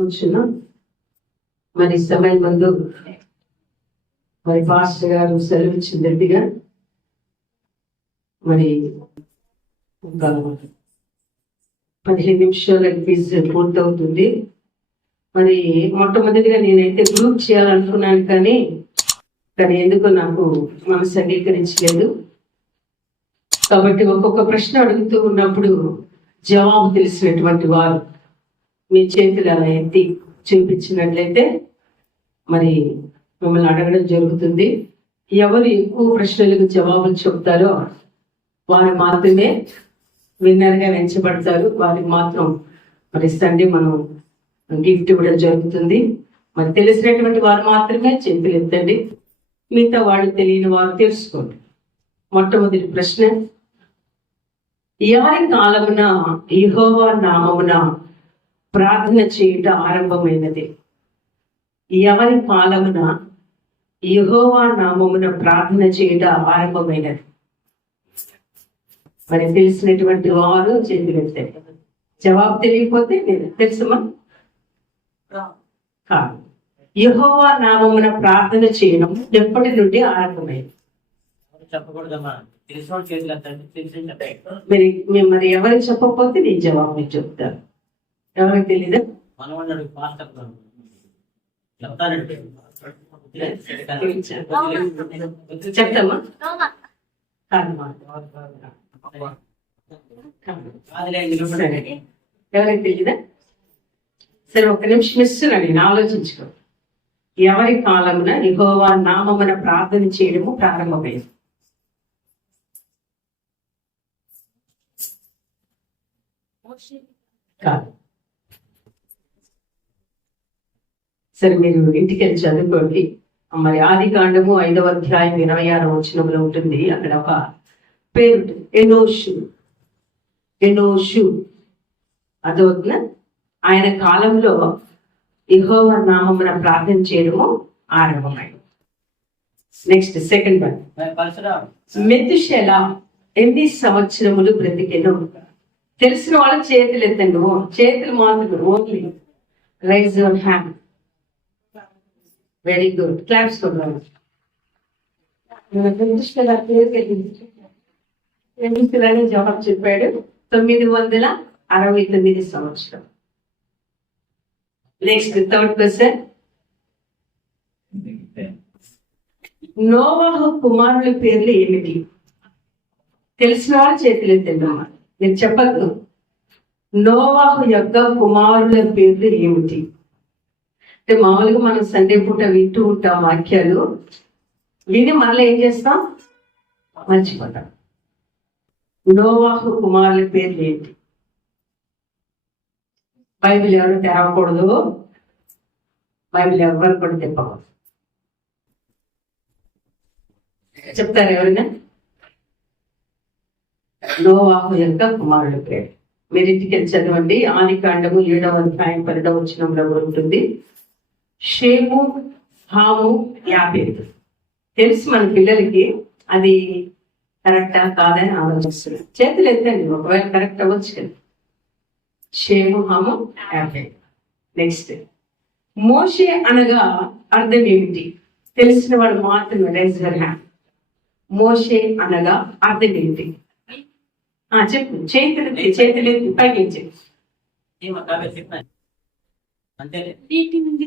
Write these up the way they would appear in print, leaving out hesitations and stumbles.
కూర్చున్నాం. మరి సమయం ముందు మరి పాస్టర్ గారు సెలవిచ్చినట్టుగా మరి ఒక 15 నిమిషాలకి క్విజ్ పూర్తవుతుంది. మరి మొట్టమొదటిగా నేనైతే గ్రూప్ చేయాలనుకున్నాను, కానీ ఎందుకు నాకు మనసు అంగీకరించలేదు. కాబట్టి ఒక్కొక్క ప్రశ్న అడుగుతూ ఉన్నప్పుడు జవాబు తెలిసినటువంటి వారు మీ చేతులు అలా ఎత్తి చూపించినట్లయితే మరి మిమ్మల్ని అడగడం జరుగుతుంది. ఎవరు ఎక్కువ ప్రశ్నలకు జవాబులు చెప్తారో వారు మాత్రమే విన్నర్గా ఎంచబడతారు. వారికి మాత్రం మరి సండే మనం గిఫ్ట్ ఇవ్వడం జరుగుతుంది. మరి తెలిసినటువంటి వారు మాత్రమే చేతులు ఎత్తండి, మిగతా వాళ్ళు తెలియని వారు తెలుసుకోండి. మొట్టమొదటి ప్రశ్న, ఎవరి కాలమున యెహోవా నామమున ప్రార్థన చేయుట ఆరంభమైనది? ఎవరి కాలమున యెహోవా నామమున ప్రార్థన చేయుట ఆరంభమైనది? మరి తెలిసినటువంటి వారు చేతులెత్తారు. జవాబు తెలియకపోతే నేను తెలుసమ్మా కాదు. యెహోవా నామమున ప్రార్థన చేయడం ఎప్పటి నుండి ఆరంభమైంది? మరి ఎవరికి చెప్పకపోతే నేను జవాబు మీకు చెప్తాను. ఎవరికి తెలీదా? చెప్తామా? ఎవరికి తెలీదా? సరే, ఒక్క నిమిషం ఇస్తున్నా, నేను ఆలోచించుకో. ఎవరి కాలమున యెహోవా నామమున ప్రార్థన చేయడము ప్రారంభమైంది? కాదు. సరే, మీరు ఇంటికి వెళ్ళి చదువుకోండి. మరి ఆదికాండము 5వ అధ్యాయం 26వ వచనంలో ఉంటుంది. అక్కడ ఒక పేరు ఎనోషు అదొక ఆయన కాలంలో యెహోవా నామమున ప్రార్థన చేయడము ఆరంభమైంది. నెక్స్ట్ సెకండ్ వన్, మెతుషెల ఎన్ని సంవత్సరములు బ్రతికెను? తెలిసిన వాళ్ళు చేతులు ఎత్తండి. చేతులు మాత్రం, only rise your hand. Very good, claps కొట్టాలి. జవాబు చెప్పాడు. 969 సంవత్సరం. నెక్స్ట్ థర్డ్ క్వశ్చన్, నోవహు కుమారుల పేర్లు ఏమిటి? తెలిసిన వాళ్ళు చేతులు ఎత్తండమ్మా, నేను చెప్పద్దు. నోవహు యొక్క కుమారుల పేర్లు ఏమిటి? అంటే మామూలుగా మనం సండే పూట వింటూ ఉంటాం వాక్యాలు, విని మళ్ళీ ఏం చేస్తాం? మర్చిపోతాం. నోవహు కుమారుల పేర్లు ఏంటి? బైబిల్ ఎవరు తెరవకూడదు, బైబిల్ ఎవరు కూడా తిప్పకూడదు. చెప్తారు ఎవరైనా? నోవహు యొక్క కుమారుల పేరు మీరు ఇంటికి వెళ్ళి చదవండి. ఆదికాండము 7వ అధ్యాయం 12వ వచనంలో ఉంటుంది. షేము, హాము, యాపెతు. తెలుసు మన పిల్లలకి, అది కరెక్టా కాదని ఆలోచిస్తున్నారు. చేతులు ఎత్తండి, ఒకవేళ కరెక్ట్ అవ్వచ్చు కదా. షేము, హాము, యాపెతు. నెక్స్ట్, మోషే అనగా అర్థం ఏమిటి? తెలిసిన వాళ్ళు మాత్రమే రైజ్ యువర్ హ్యాండ్. మోషే అనగా అర్థం ఏమిటి? చెప్పు. చేతులు పైకి చెప్పు. నీటి నుండి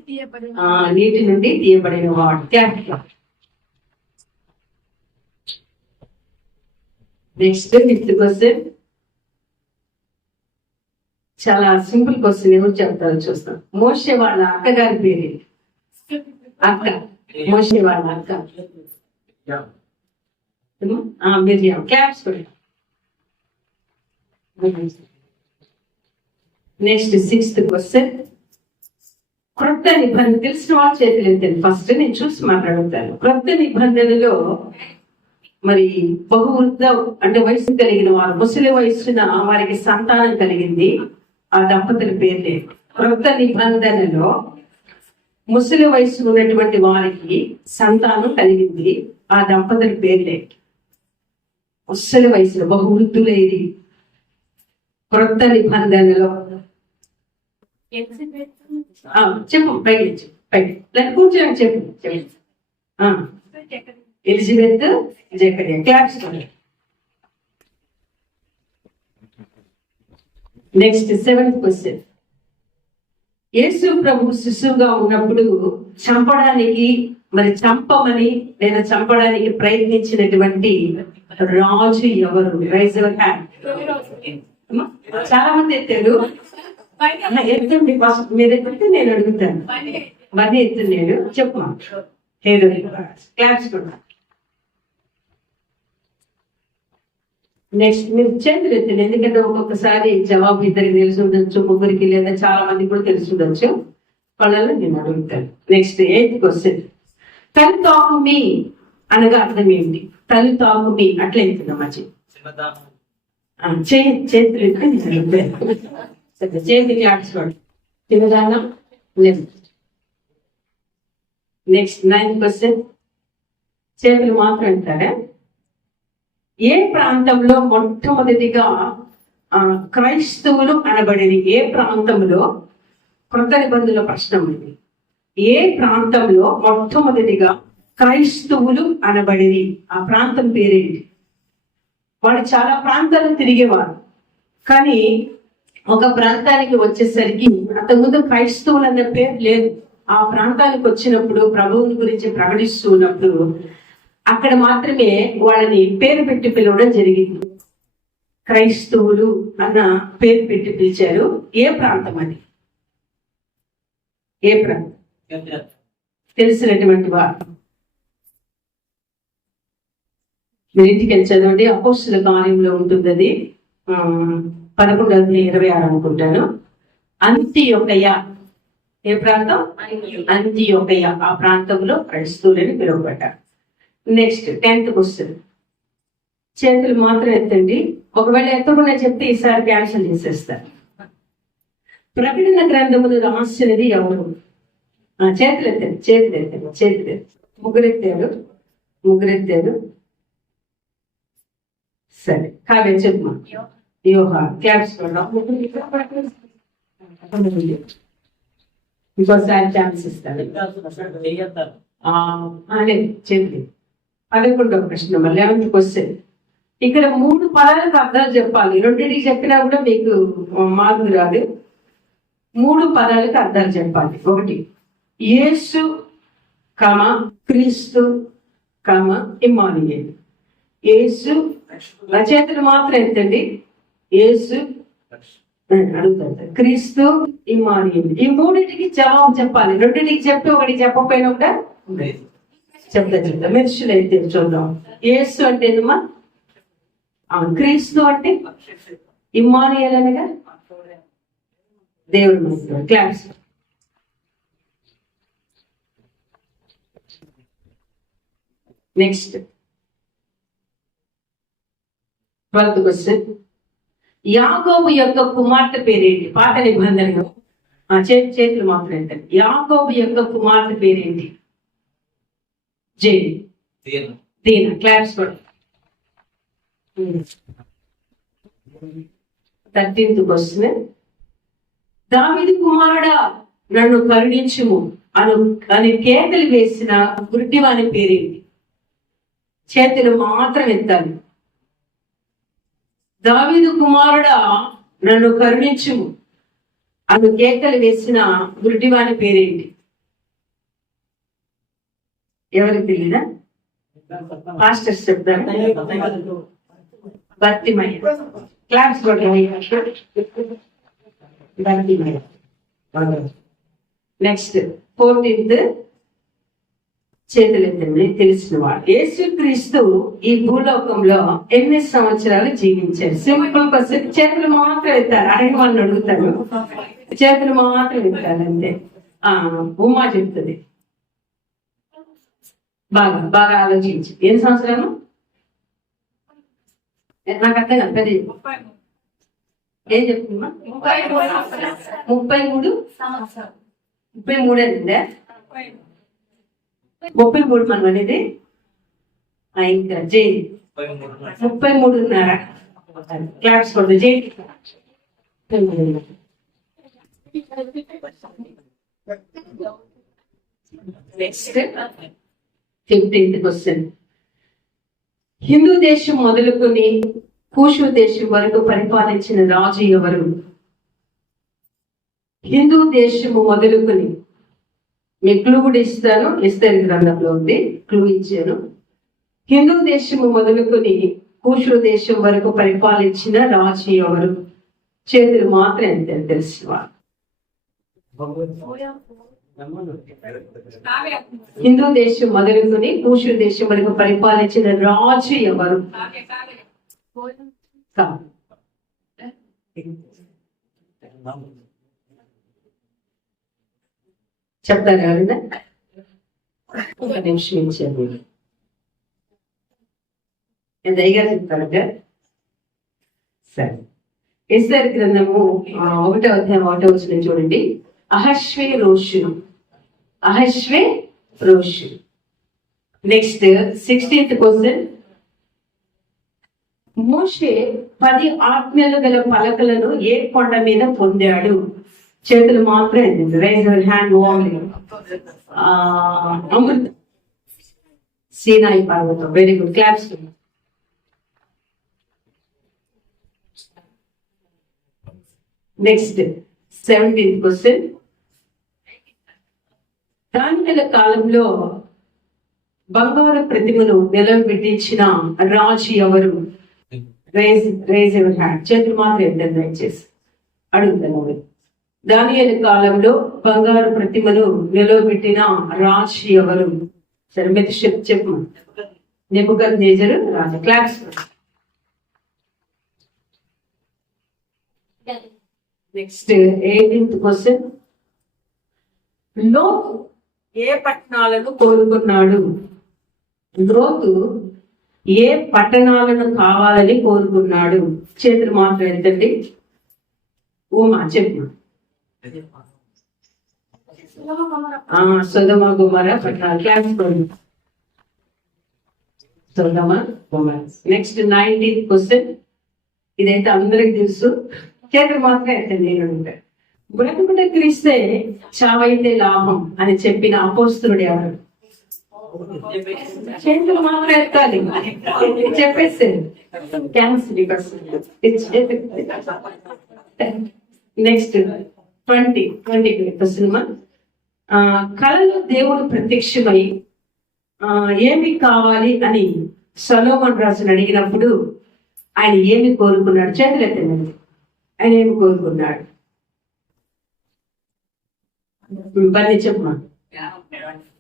తీయబడిన వాడు. నెక్స్ట్ ఫిఫ్త్ క్వశ్చన్, చాలా సింపుల్ క్వశ్చన్. ఎవరు చెప్తారో చూస్తాం. మోషే వాళ్ళ అక్కగారి పేరు? అక్క. మోషే వాళ్ళ అక్క మిరియాం. క్లాప్స్ కూడా. నెక్స్ట్ 6th క్వశ్చన్, క్రొత్త నిబంధన. తెలిసిన వాళ్ళ చేతులు ఎత్తండి. ఫస్ట్ నేను చూసి మాట్లాడుతాను. క్రొత్త నిబంధనలో మరి బహువృద్ధ అంటే వయసు కలిగిన వారు, ముసలి వయసున వారికి సంతానం కలిగింది, ఆ దంపతుల పేర్లే. క్రొత్త నిబంధనలో ముసలి వయసు ఉన్నటువంటి వారికి సంతానం కలిగింది, ఆ దంపతుల పేర్లే. ముసలి వయసులో బహువృద్ధులేది క్రొత్త నిబంధనలో చెప్పు పైకి పైకి లేదా కూర్చొని చెప్పు Elizabeth Zechariah. Claps. Next 7th question. యేసు ప్రభు శిశువుగా ఉన్నప్పుడు చంపడానికి చంపమని లేదా చంపడానికి ప్రయత్నించినటువంటి రాజు ఎవరు? Raise your hand. చాలా మంది ఎత్తారు. ఎత్తండి మీరు ఎత్తితే నేను అడుగుతాను. వన్ ఎత్తు నేను చెప్పమా క్లాప్స్ కూడా. నెక్స్ట్ మీరు చేతులు ఎత్తండి, ఎందుకంటే ఒక్కొక్కసారి జవాబు ఇద్దరికి తెలిసి ఉండొచ్చు, ముగ్గురికి లేదా చాలా మంది కూడా తెలిసి ఉండొచ్చు. వాళ్ళలో నేను అడుగుతాను. Next 8th question. తల్లి తాకుమి అనగా అర్థం ఏంటి? తల్లి తాకుమి అట్లా ఎత్తుందమ్మా చేతులు ఎత్తే నేను అడుగుతాను. చేతి క్లాప్స్ కూడా చిన్నదానం. Next 9th question. చేతులు మాత్రం ఎత్తారా? ఏ ప్రాంతంలో మొట్టమొదటిగా క్రైస్తవులు అనబడేది? ఏ ప్రాంతంలో? కృత నిబంధనల ప్రశ్న ఉంది. ఏ ప్రాంతంలో మొట్టమొదటిగా క్రైస్తవులు అనబడేది? ఆ ప్రాంతం పేరేంటి? వాళ్ళు చాలా ప్రాంతాలు తిరిగేవారు, కానీ ఒక ప్రాంతానికి వచ్చేసరికి అంతకుముందు క్రైస్తవులు అన్న పేరు లేదు. ఆ ప్రాంతానికి వచ్చినప్పుడు ప్రభువుని గురించి ప్రకటిస్తూ ఉన్నప్పుడు అక్కడ మాత్రమే వాళ్ళని పేరు పెట్టి పిలవడం జరిగింది. క్రైస్తవులు అన్న పేరు పెట్టి పిలిచారు. ఏ ప్రాంతం అది? ఏ ప్రాంతం? తెలిసినటువంటి వారు మీరు ఇంటికి వెళ్ళి చదవండి. అపోస్తుల కార్యంలో ఉంటుంది అది. 11:26 అనుకుంటాను. అంతియొకయ. ఏ ప్రాంతం? అంతియొకయ. ఆ ప్రాంతంలో క్రైస్తవులని పిలువబడ్డారు. Next 10th question. చేతులు మాత్రం ఎత్తండి. ఒకవేళ ఎత్తకుండా చెప్తే ఈసారి క్యాన్సిల్ చేసేస్తారు. ప్రకటన గ్రంథమును రాసినది ఎవరు? చేతులు ఎత్తండి, చేతులు ఎత్తండి, చేతులు ఎత్తండి. ముగ్గురెత్తారు. సరే, కావ్య చెప్పమా. యోహా. క్లాప్స్ ఇంకోసారి ఛాన్స్ ఇస్తాను. చేతులు. 11వ ప్రశ్న 11th క్వశ్చన్. ఇక్కడ 3 పదాలకు అర్థాలు చెప్పాలి. రెండింటికి చెప్పినా కూడా మీకు మార్పు రాదు. 3 పదాలకు అర్థాలు చెప్పాలి. 1 యేసు, క్రీస్తు, ఇమ్మానుయేల్. యేసు. చేతులు మాత్రం ఎత్తండి. యేసు అడుగుతారు. క్రీస్తు, ఇమ్మానుయేల్. ఈ 3టికి జవాబు చెప్పాలి. 2టికి చెప్పి 1 చెప్పకపోయినా కూడా చెప్తా. మెర్షులు అయితే చూద్దాం. యేసు అంటే ఏదమ్మా? క్రీస్తు అంటే? ఇమ్మానుయేల్ అనగా దేవుడు మనతో. క్లాస్. Next 12th question. యాకోబు యొక్క కుమార్తె పేరేంటి? పాత నిబంధనలో. చేతులు మాత్రం ఏంటండి? యాకోబు యొక్క కుమార్తె పేరేంటి? దీన. క్లాప్స్ కూడా. 13th question. దావీదు కుమారుడా నన్ను కరుణించుము అని కేకలు వేసిన గుడ్డివాని పేరేంటి? చేతులు మాత్రం ఎత్తాలి. దావీదు కుమారుడా నన్ను కరుణించుము అని కేకలు వేసిన గుడ్డివాని పేరేంటి? ఎవరికి తెలియదా? పాస్టర్స్ చెప్తారు. బర్తిమయ్య. క్లాప్స్ బర్తిమయ్య. Next 14th. చేతులెత్తండి తెలిసిన వాడు. యేసుక్రీస్తు ఈ భూలోకంలో ఎన్ని సంవత్సరాలు జీవించారు? Simple question. చేతులు మాత్రం ఎత్తారు. ఆయన వాళ్ళని అడుగుతారు. చేతులు మాత్రం ఎత్తారు అంతే. ఉమా చెప్తుంది. బాగా ఆలోచించి. ఎన్ని సంవత్సరాలు? నాకు అర్థం కాదు. పెద్ద ఏం చెప్తున్నా? 33 అందే. 33 మనం అనేది. ఇంకా జై 33.5. క్లాప్స్ కొడుతుంది. జై నెక్స్ట్ 15th క్వశ్చన్. హిందూ దేశం మొదలుకొని కూషు దేశం వరకు పరిపాలించిన రాజు ఎవరు? హిందూ దేశము మొదలుకొని, మీ క్లూ కూడా ఇస్తాను, ఎస్తేరు గ్రంథంలో ఉంది, క్లూ ఇచ్చాను. హిందూ దేశము మొదలుకొని కూషు దేశం వరకు పరిపాలించిన రాజు ఎవరు? చేతులు మాత్రం ఎంత తెలిసిన వాళ్ళు. హిందూ దేశం మొదలుకొని కూషు దేశం వరకు పరిపాలించిన రాజు ఎవరు? చెప్తారా? ఒక నిమిషం ఇచ్చాను, దయగా చెప్తారంటే. సరే, ఎస్తేరు గ్రంథము 1వ అధ్యాయం 1వ వచనం చూడండి. అహశ్వేరోషు. Next 16th question. మోషే 10 ఆజ్ఞలు గల పలకలను ఏ కొండ మీద పొందాడు? చేతులు మాత్రం రైజ్ యువర్ హ్యాండ్. అమృత సీనాయి పర్వతం. Very good, claps. Next 17th question. దానియేల కాలంలో బంగారు ప్రతిమను నిలబెట్టించిన రాజు ఎవరు? Raise your hand. చేతులు మాత్రం ఎత్తండి దయచేసి, అడుగుతాను. దానియేల కాలంలో బంగారు ప్రతిమను నిలబెట్టిన రాజు ఎవరు? సరే, మీరు చెప్పు. నెబుకద్నెజరు రాజు. క్లాప్స్. Next 18th question. లోతు ఏ పట్టణాలను కోరుకున్నాడు? లోతు ఏ పట్టణాలను కావాలని కోరుకున్నాడు? చేతులు మాత్రం ఎత్తండి. ఓమా చెప్పు. సొదొమ గొమొర్రా పట్టణాలు. Claps. Sodom Gomorrah. Next 19th question. ఇదైతే అందరికి తెలుసు, చేతులు మాత్రం ఎత్తండి. నేను బ్రతుకుట క్రీస్తే చావైతే లాభం అని చెప్పిన అపోస్తలుడు ఎవరు? చేతులు మాత్రం ఎత్తాలి, చెప్పేసారు. క్యాన్సిల్. Next 20 question. కలలో దేవుడు ప్రత్యక్షమై ఏమి కావాలి అని సొలొమోను రాజును అడిగినప్పుడు ఆయన ఏమి కోరుకున్నాడు? చేతులు ఎత్తండి. ఆయన ఏమి కోరుకున్నాడు? బన్నీ చెప్పమా.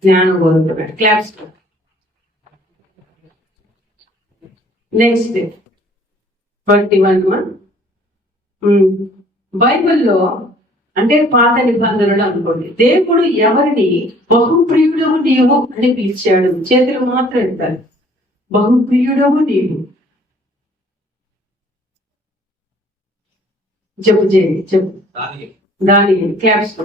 జ్ఞానం కోరుకున్నాడు. క్లాప్స్. నెక్స్ట్ 21. బైబిల్లో అంటే పాత నిబంధనలు అనుకోండి, దేవుడు ఎవరిని బహుప్రియుడవు నీవు అని పిలిచాడు? చేతులు మాత్రం ఎత్తాలి. బహుప్రియుడవు నీవు. చెప్పు చేయండి, చెప్పు. దాని క్లాప్స్.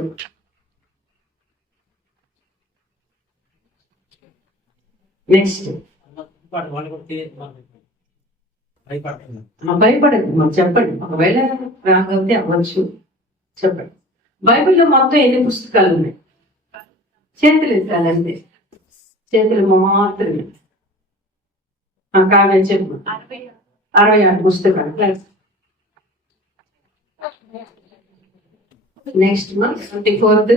నెక్స్ట్ భయపడదు. మాకు చెప్పండి, ఒకవేళ రాకపోతే అవ్వచ్చు. చెప్పండి. బైబిల్లో మొత్తం ఎన్ని పుస్తకాలు ఉన్నాయి? చేతులు ఎత్తాలంటే, చేతులు మాత్రమే. కావ్యం చెప్పు. 66 పుస్తకాలు. క్లాస్. Next 24th.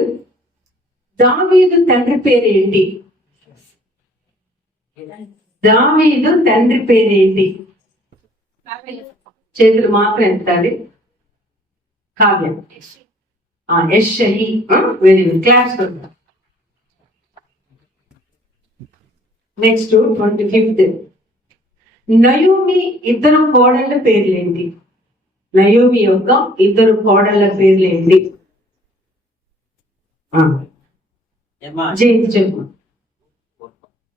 దావీదు తండ్రి పేరేంటి? దావీదు తండ్రి పేరేంటి? చేతులు మాత్రం ఎత్తాలి. కావ్యం. యెషయి. Very good, claps. Next 25th. Naomi ఇద్దరు కోడళ్ళ పేర్లేంటి? నయోమి యొక్క ఇద్దరు కోడళ్ళ పేర్లేంటి? జయంతి చెప్పు.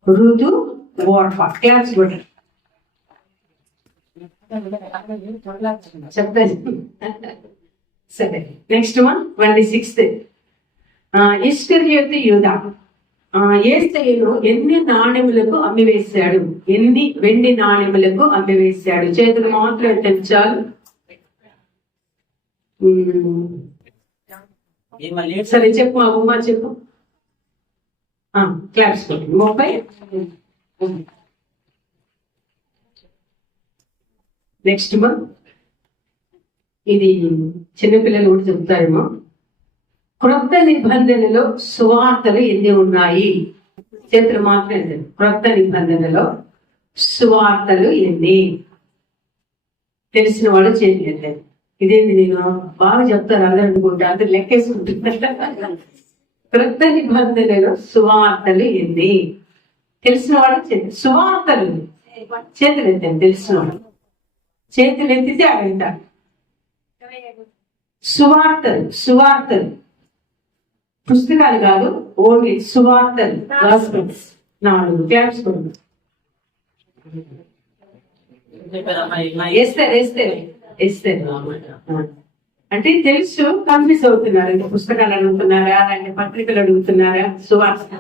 రుతు, ఓర్ఫా. క్లాస్ కూడా చెప్పండి. సరే, నెక్స్ట్ 26th. ఇస్కరియోతు యూదా యేసయ్యను ఎన్ని నాణెములకు అమ్మివేశాడు? ఎన్ని వెండి నాణెములకు అమ్మివేశాడు? చేతులు మాత్రం తెచ్చాలు. సరే చెప్పు మా అమ్మ చెప్పు. క్లాప్స్ 30. నెక్స్ట్ మా ఇది చిన్నపిల్లలు కూడా చెప్తారేమో. క్రొత్త నిబంధనలో సువార్తలు ఎన్ని ఉన్నాయి? చేతులు మాత్రం ఏంటండి. క్రొత్త నిబంధనలో సువార్తలు ఎన్ని? తెలిసిన వాళ్ళు చేతులు ఎత్తారు. ఇదేంటి నేను బాగా చెప్తాను అందరూ అనుకుంటే అందరు లెక్కేసుకుంటున్నారు. క్రొత్త నిబంధనలో సువార్తలు ఎన్ని? తెలిసిన వాళ్ళు సువార్తలు చేతులు ఎత్తాను. తెలిసిన వాళ్ళు చేతులు ఎత్తితే అడుగుతారు. సువార్తలు పుస్తకాలు కాదు, ఓన్లీ సువార్తలు. 4 క్లాప్స్ కొడు. అంటే తెలుసు, కన్ఫ్యూజ్ అవుతున్నారు. ఇంకా పుస్తకాలు అడుగుతున్నారా, అలాంటి పత్రికలు అడుగుతున్నారా? సువార్త.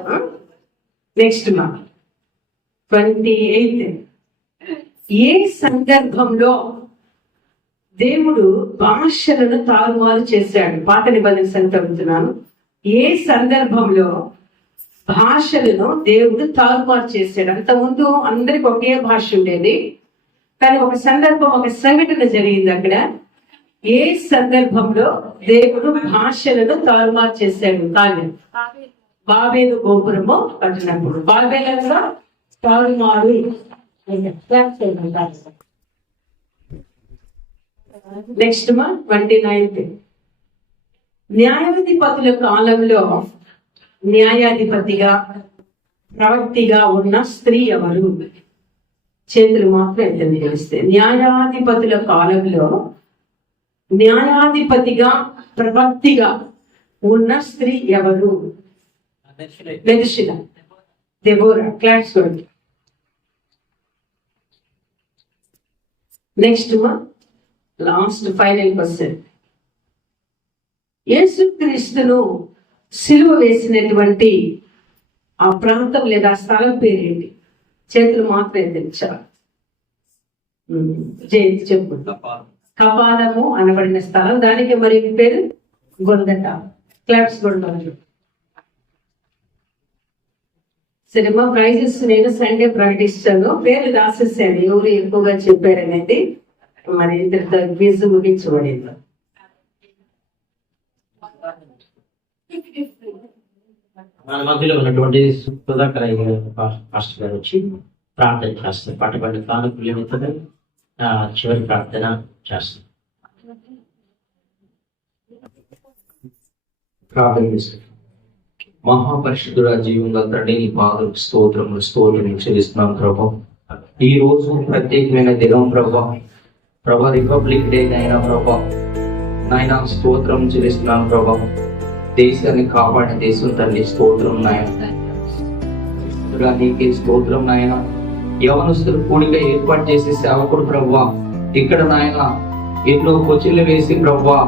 నెక్స్ట్ మా 28. ఏ సందర్భంలో దేవుడు భాషలను తారుమారు చేశాడు? పాత నిబంధన సంగతి అడుగుతున్నాను. ఏ సందర్భంలో భాషలను దేవుడు తారుమారు చేశాడు? అంతకుముందు అందరికి ఒకే భాష ఉండేది, కానీ ఒక సందర్భం, ఒక సంఘటన జరిగింది అక్కడ. ఏ సందర్భంలో దేవుడు భాషలను తారుమారు చేశాడు? బాబేలు గోపురము కట్టినప్పుడు. బాబేలంగా తారుమారు. నెక్స్ట్ మా 29. న్యాయాధిపతుల కాలంలో న్యాయాధిపతిగా ప్రవక్తిగా ఉన్న స్త్రీ ఎవరు? చేతులు మాత్రం ఎంతని తెలిస్తే. న్యాయాధిపతుల కాలంలో న్యాయాధిపతిగా ప్రవక్తిగా ఉన్న స్త్రీ ఎవరు? మెర్షిలా, దెబోరా. క్లాప్స్ కొడు. నెక్స్ట్ మా లాస్ట్ ఫైనల్ క్వశ్చన్. యేసుక్రీస్తును సిలువ వేసినటువంటి ఆ ప్రాంతం లేదా స్థలం పేరేంటి? చేతులు మాత్రమే తెలిచారు. చెప్పు. కపాలము అనబడిన స్థలం. దానికి మరి పేరు గొల్గొతా. క్లాప్స్ కొడతారు. సరే మా ప్రైజెస్ నేను సండే ప్రకటిస్తాను. పేర్లు రాసేసాను ఎవరు ఎక్కువగా చెప్పారనేది. మరి ఇద్దరితో క్విజ్ ముగించబడింది. మన మధ్యలో ఉన్నటువంటి సుధాకర్ పాస్టర్ గారు వచ్చి ప్రార్థన చేస్తారు. పట్టబడిన కానుకలు చివరి ప్రార్థన చేస్తారు. ప్రార్థన చేస్తారు. మహాపరిశుద్ధుడ జీవంగా తండ్రి, నీ పాదకు స్తోత్రములు చెల్లిస్తున్నాం ప్రభా. ఈ రోజు ప్రత్యేకమైన దినం ప్రభా. రిపబ్లిక్ డే అయినా ప్రభా నాయన స్తోత్రం చెల్లిస్తున్నాను ప్రభా. దేశాన్ని కాపాడిన దేశం తండ్రి స్తోత్రం నాయన. నీకే స్తోత్రం నాయన. యవనస్తులు కూడిగా ఏర్పాటు చేసే సేవకుడు ప్రభా. ఇక్కడ నాయన ఎన్నో కొచ్చిళ్ళు వేసి ప్రభా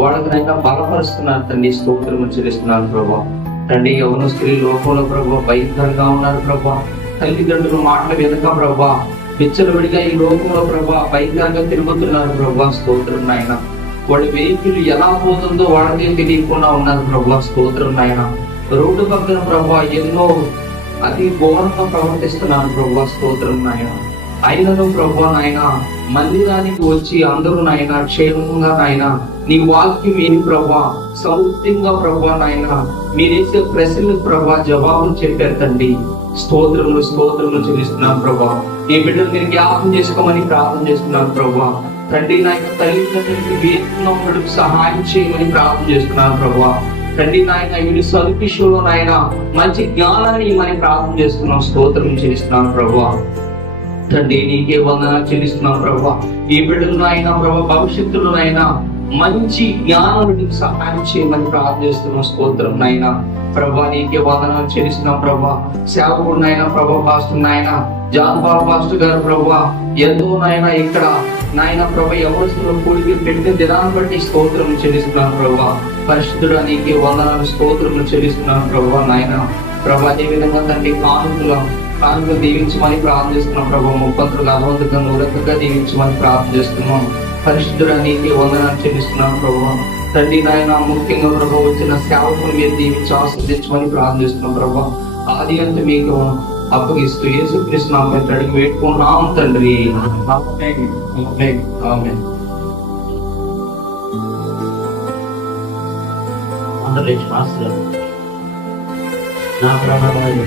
వాళ్ళకి నాయన బలపరుస్తున్నారు తండ్రి. స్తోత్రం చెల్లిస్తున్నాను ప్రభా. తండ్రి యవనస్తులు లోకంలో ప్రభా భయంకరంగా ఉన్నారు ప్రభా. తల్లిదండ్రుల మాటలు వెనుక ప్రభా విచ్చలవిడిగా ఈ లోకంలో ప్రభా భయంకరంగా తిరుగుతున్నారు ప్రభా. స్తోత్రం నాయన. వాళ్ళ వెహికల్ ఎలా పోతుందో వాళ్ళకే తెలియకుండా ఉన్నారు ప్రభా. స్తోత్రం నాయన. రోడ్డు పక్కన ప్రభా ఎన్నో అతి ఘోరంగా ప్రవర్తిస్తున్నారు ప్రభా. స్తోత్రం నాయన. అయినను ప్రభా నాయన మందిరానికి వచ్చి అందరూ నాయన క్షేమంగా నాయన నీ వాక్యం ఏమి ప్రభా సౌత్యంగా ప్రభా నాయన మీరేసే ప్రశ్నలకు ప్రభా జవాబులు చెప్పారు తండ్రి. స్తోత్రములు చెల్లిస్తున్నాను ప్రభా. ఈ బిడ్డలు మీరు జ్ఞాపకం చేసుకోమని ప్రార్థన చేస్తున్నాను ప్రభా. తండ్రి నాయన తల్లిదండ్రులకు వేస్తున్నప్పుడు సహాయం చేయమని ప్రార్థన చేస్తున్నాను ప్రభా. తండ్రి నాయన వీడి సదుపిషంలో నాయన మంచి జ్ఞానాన్ని ఇవ్వమని ప్రార్థన చేస్తున్నాం. స్తోత్రం చెల్లిస్తున్నాను ప్రభా. తండ్రి నీకే వందనాలు చెల్లిస్తున్నాం ప్రభా. ఈ బిడ్డలు నాయన ప్రభా భవిష్యత్తులో నాయన మంచి జ్ఞానానికి సహాయం చేయమని ప్రార్థన చేస్తున్నాం. స్తోత్రం నాయన ప్రభా. నీకే వందనాలు చెల్లిస్తున్నాం ప్రభా. సేవకుడు నాయన ప్రభా పాస్టర్ నాయన జాన్ బాబు పాస్టర్ గారు ప్రభా ఎంతో నాయన ఇక్కడ నాయన ప్రభా ఎవరు కూడికి పెట్టిన దినాన్ని బట్టి స్తోత్రం చెల్లిస్తున్నాను ప్రభా. పరిశుద్ధుడా నీకే వందనాలు స్తోత్రం చెల్లిస్తున్నాను ప్రభా. నాయన ప్రభా అదే విధంగా తండ్రి కానుకలు దీవించమని ప్రార్థన చేస్తున్నాం ప్రభా. 30 అరవంతుగా 100గా దీవించమని ప్రార్థన చేస్తున్నాం. పరిశుద్ధుడా నీకే వందనాలు చెల్లిస్తున్నాను ప్రభా. తండ్రి నాయన ముఖ్యంగా ప్రభు వచ్చిన సేవకులు మీరు దీవించి ఆస్వాదించమని ప్రార్థిస్తున్నాం ప్రభా. ఆది అంత మీకు అప్పగిస్తూ యేసుక్రీస్తు నామములో అడిగి వేడుకున్నాం తండ్రి. ఆమేన్. ఆమేన్. ఆమేన్. అందరూ లేచి మాస్టర్ నా ప్రాణమైన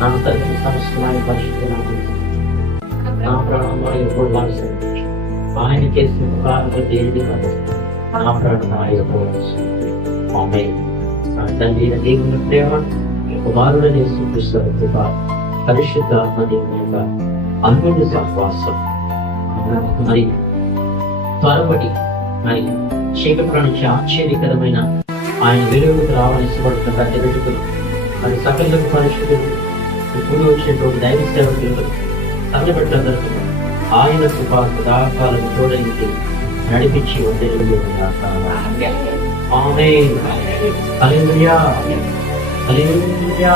నా తల్లి సమస్తమైన పరిశుద్ధి నా ప్రాణంలో ఎప్పుడు వాసి ఆయన చేసిన ఉపకారంలో దేనిది కాదు. నా ప్రాణంలో ఎప్పుడు తండ్రి దేవుని ప్రేమ కుమారుడని యేసుక్రీస్తు కృప పరిశుద్ధాత్మ దేవుని యొక్క అన్యోన్య సహవాసం మరి త్వరపడి మరి చీకట్లో నుంచి ఆశ్చర్యకరమైన ఆయన వెలుగుకు రావాలని ఇష్టపడుతున్న ప్రతి బిడ్డకులు మరి సకల పరిశుద్ధులు ఇప్పుడు వచ్చినటువంటి దైవ సేవకులు సకల బిడ్డలందరికీ ఆయన కృప సదాకాలం చూడడానికి నడిపించి వదిలి ఆమేన్. హల్లెలూయా. హల్లెలూయా.